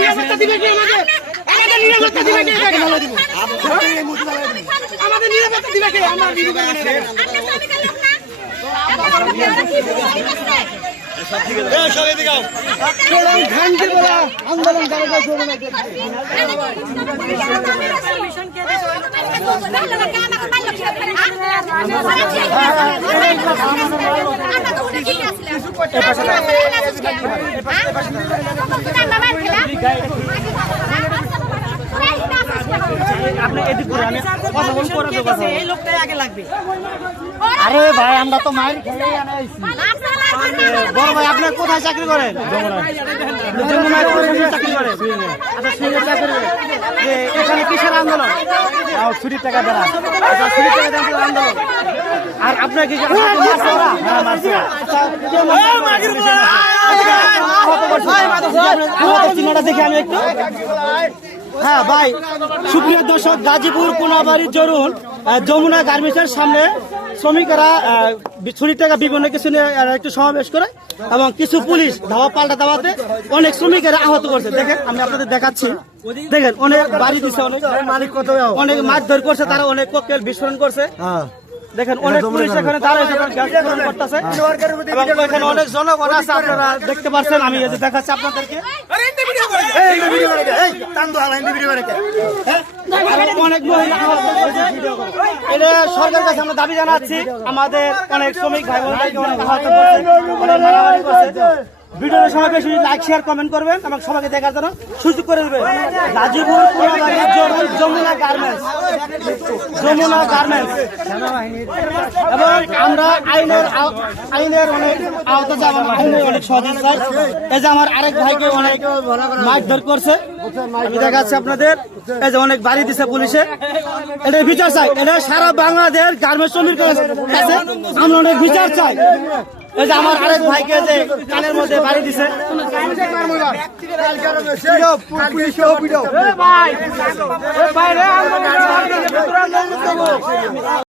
নিরাপত্তা দিবে কি আমাদের? আমাদের নিরাপত্তা দিবে কি? আমাদের নিরাপত্তা দিবে কি? আমরা আন্দোলন আরে ভাই আমরা তো মায়ের খেয়ে বড় ভাই আপনি কোথায় চাকরি করেন? চাকরি করেন। এখানে কিসের আন্দোলন? ছুটির টাকা দেওয়া। ছুটির টাকা দেওয়ার আন্দোলন। আর আপনার কি চিহ্নটা দেখে আমি একটু। হ্যাঁ ভাই, সুপ্রিয় দর্শক, গাজীপুর কোনাবাড়ি জরুন যমুনা গার্মেন্টসের সামনে শ্রমিকেরা ছুটির টাকা বিভিন্ন কিছু নিয়ে একটু সমাবেশ করে এবং কিছু পুলিশ ধাওয়া পাল্টা ধাওয়াতে অনেক শ্রমিকেরা আহত করছে। দেখেন আমি আপনাদের দেখাচ্ছি, দেখেন অনেক বাড়ি দিচ্ছে, অনেক মালিক কত অনেক মারধর করছে, তারা অনেক ককটেল বিস্ফোরণ করছে। দেখেন অনেক পুলিশ এখানে তারা করতেছে এবং এখানে অনেক জনগণ আছে, আপনারা দেখতে পাচ্ছেন। আমি দেখাচ্ছি আপনাদেরকে। অনেক মহিলা এটা সরকারের কাছে আমরা দাবি জানাচ্ছি। আমাদের অনেক শ্রমিক ভাই বোনদেরকে অনেক আহত করছে, অনেক মারামারি করছে। ভিডিওর সময় বেশি লাইক শেয়ার কমেন্ট করবেন এবং সবাইকে দেখার জন্য সুযোগ করে দেবেন। গাজীপুর যমুনা গার্মেন্টস, যমুনা গার্মেন্টস এবং আমরা আইনের অনেক আহত যাব, আইনের অনেক সহযোগিতা চাই। এই যে আমার আরেক ভাইকে অনেক মারধর করছে, আমি দেখাচ্ছি আপনাদের। এই যে অনেক বাড়ি দিছে পুলিশে, এটা বিচার চাই। এটা সারা বাংলাদেশ গার্মেন্টস শ্রমিকের কাছে আমরা অনেক বিচার চাই। এই যে আমার আরেক ভাইকে যে কানের মধ্যে বাড়ি দিছে।